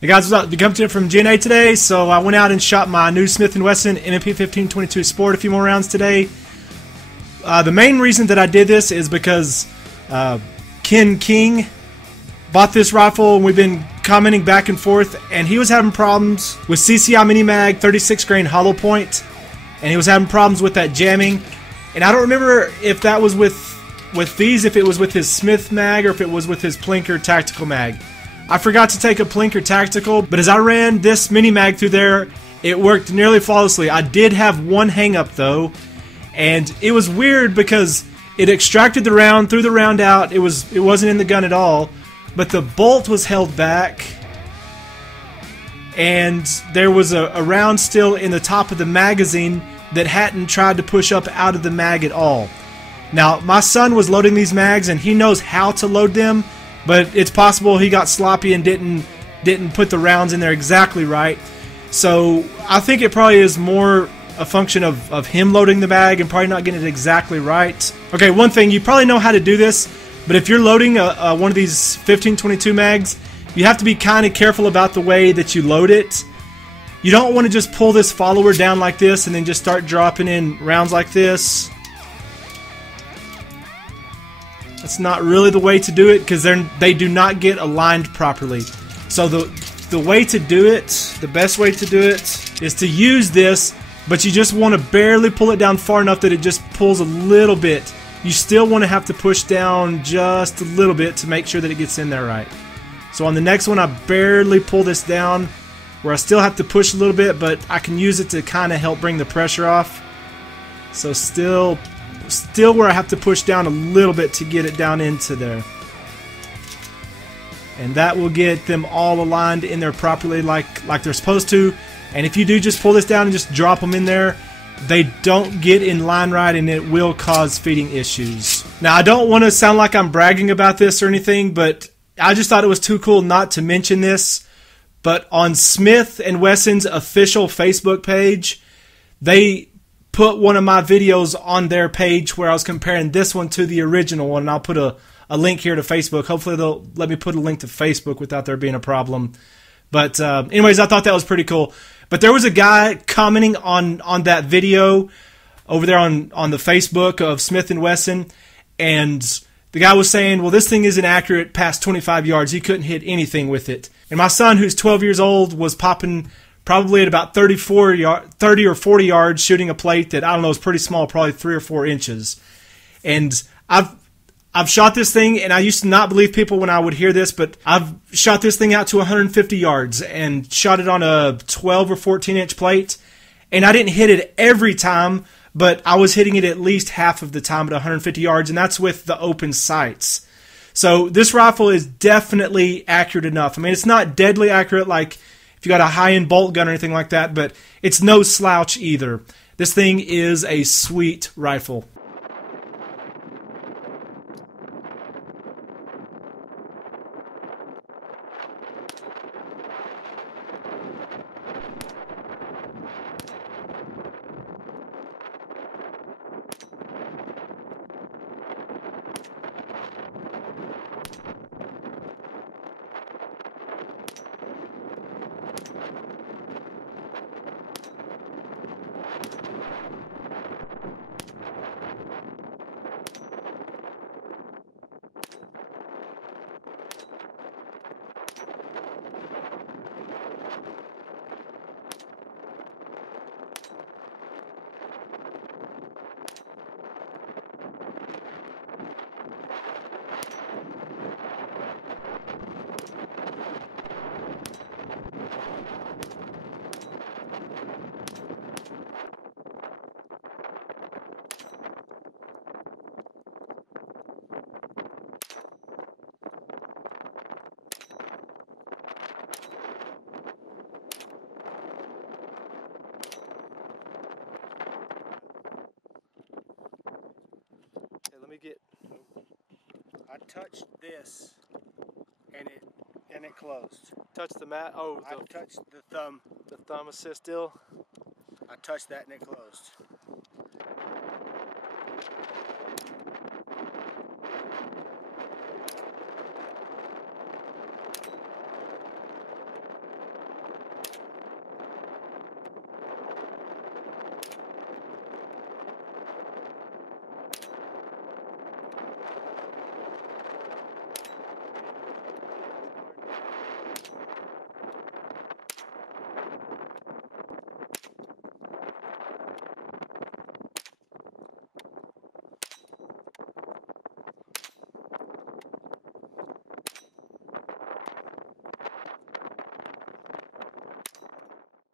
Hey guys, what's up? Coming to you from GNA today. So I went out and shot my new Smith & Wesson MP 1522 Sport a few more rounds today. The main reason that I did this is because Ken King bought this rifle and we've been commenting back and forth, and he was having problems with CCI Mini Mag 36 grain hollow point, and he was having problems with that jamming. And I don't remember if that was with these, if it was with his Smith mag or if it was with his Plinker tactical mag. I forgot to take a Plinker tactical, but as I ran this mini mag through there, it worked nearly flawlessly. I did have one hang up though, and it was weird because it extracted the round, threw the round out. It wasn't in the gun at all, but the bolt was held back, and there was a round still in the top of the magazine that hadn't tried to push up out of the mag at all. Now, my son was loading these mags, and he knows how to load them, but it's possible he got sloppy and didn't put the rounds in there exactly right. So I think it probably is more a function of him loading the mag and probably not getting it exactly right. Okay, one thing, you probably know how to do this, but if you're loading one of these 1522 mags, you have to be kind of careful about the way that you load it. You don't want to just pull this follower down like this and then just start dropping in rounds like this. That's not really the way to do it because they do not get aligned properly. So the way to do it, the best way to do it, is to use this, but you just want to barely pull it down far enough that it just pulls a little bit. You still want to have to push down just a little bit to make sure that it gets in there right. So on the next one, I barely pull this down where I still have to push a little bit, but I can use it to kind of help bring the pressure off. So still where I have to push down a little bit to get it down into there. And that will get them all aligned in there properly like they're supposed to. And if you do just pull this down and just drop them in there, they don't get in line right, and it will cause feeding issues. Now, I don't want to sound like I'm bragging about this or anything, but I just thought it was too cool not to mention this. But on Smith & Wesson's official Facebook page, they put one of my videos on their page where I was comparing this one to the original one, and I'll put a link here to Facebook. Hopefully they'll let me put a link to Facebook without there being a problem. But anyways, I thought that was pretty cool. But there was a guy commenting on that video over there on the Facebook of Smith & Wesson, and the guy was saying, well, this thing isn't accurate past 25 yards. He couldn't hit anything with it. And my son, who's 12 years old, was popping probably at about 30 or 40 yards, shooting a plate that, I don't know, is pretty small, probably 3 or 4 inches. And I've shot this thing, and I used to not believe people when I would hear this, but I've shot this thing out to 150 yards and shot it on a 12 or 14 inch plate, and I didn't hit it every time, but I was hitting it at least half of the time at 150 yards, and that's with the open sights. So this rifle is definitely accurate enough. I mean, it's not deadly accurate like if you got a high-end bolt gun or anything like that, but it's no slouch either. This thing is a sweet rifle. I touched this and it closed. Touch the mat. Oh, I touched the thumb. The thumb assist still. I touched that and it closed.